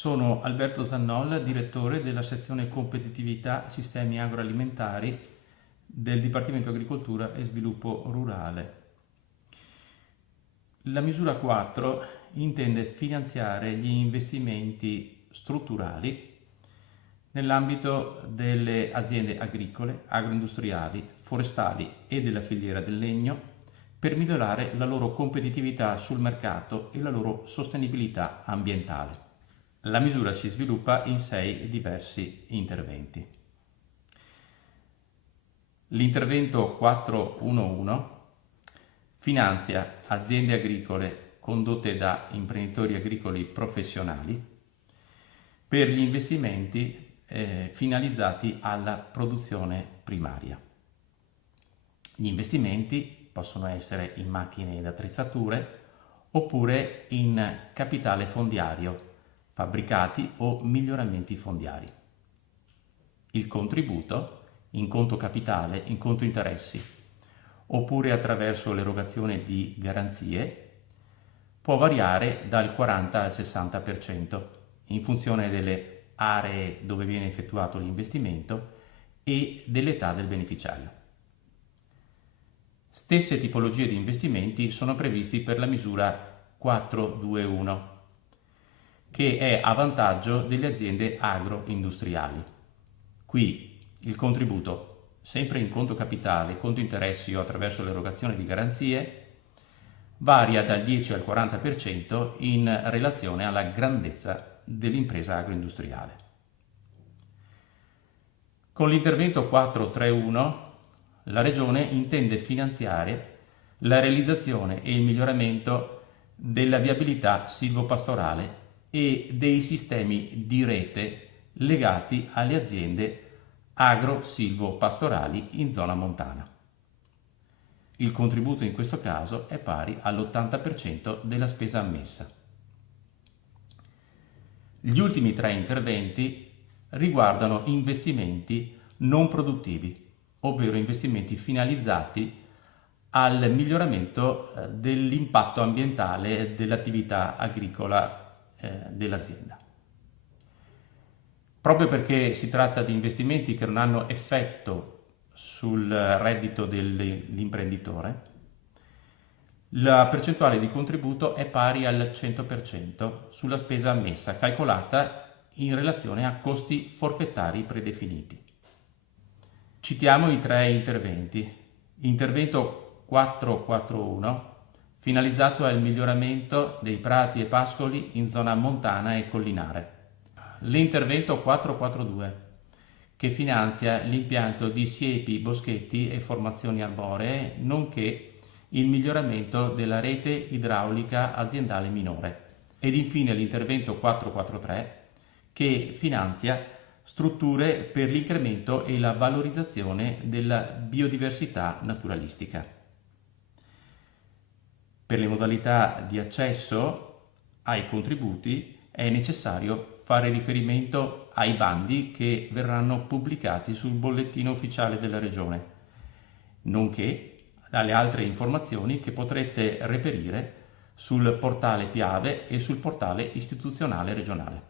Sono Alberto Zannol, direttore della sezione Competitività Sistemi Agroalimentari del Dipartimento Agricoltura e Sviluppo Rurale. La misura 4 intende finanziare gli investimenti strutturali nell'ambito delle aziende agricole, agroindustriali, forestali e della filiera del legno per migliorare la loro competitività sul mercato e la loro sostenibilità ambientale. La misura si sviluppa in 6 diversi interventi. L'intervento 411 finanzia aziende agricole condotte da imprenditori agricoli professionali per gli investimenti finalizzati alla produzione primaria. Gli investimenti possono essere in macchine ed attrezzature oppure in capitale fondiario, fabbricati o miglioramenti fondiari. Il contributo in conto capitale, in conto interessi, oppure attraverso l'erogazione di garanzie, può variare dal 40 al 60% in funzione delle aree dove viene effettuato l'investimento e dell'età del beneficiario. Stesse tipologie di investimenti sono previsti per la misura 421, che è a vantaggio delle aziende agroindustriali. Qui il contributo, sempre in conto capitale, conto interessi o attraverso l'erogazione di garanzie, varia dal 10 al 40% in relazione alla grandezza dell'impresa agroindustriale. Con l'intervento 431 la Regione intende finanziare la realizzazione e il miglioramento della viabilità silvopastorale e dei sistemi di rete legati alle aziende agro-silvopastorali in zona montana. Il contributo in questo caso è pari all'80% della spesa ammessa. Gli ultimi 3 interventi riguardano investimenti non produttivi, ovvero investimenti finalizzati al miglioramento dell'impatto ambientale dell'attività agricola dell'azienda. Proprio perché si tratta di investimenti che non hanno effetto sul reddito dell'imprenditore, la percentuale di contributo è pari al 100% sulla spesa ammessa, calcolata in relazione a costi forfettari predefiniti. Citiamo i 3 interventi. Intervento 441 finalizzato al miglioramento dei prati e pascoli in zona montana e collinare. L'intervento 442 che finanzia l'impianto di siepi, boschetti e formazioni arboree, nonché il miglioramento della rete idraulica aziendale minore. Ed infine l'intervento 443 che finanzia strutture per l'incremento e la valorizzazione della biodiversità naturalistica. Per le modalità di accesso ai contributi è necessario fare riferimento ai bandi che verranno pubblicati sul bollettino ufficiale della Regione, nonché alle altre informazioni che potrete reperire sul portale Piave e sul portale istituzionale regionale.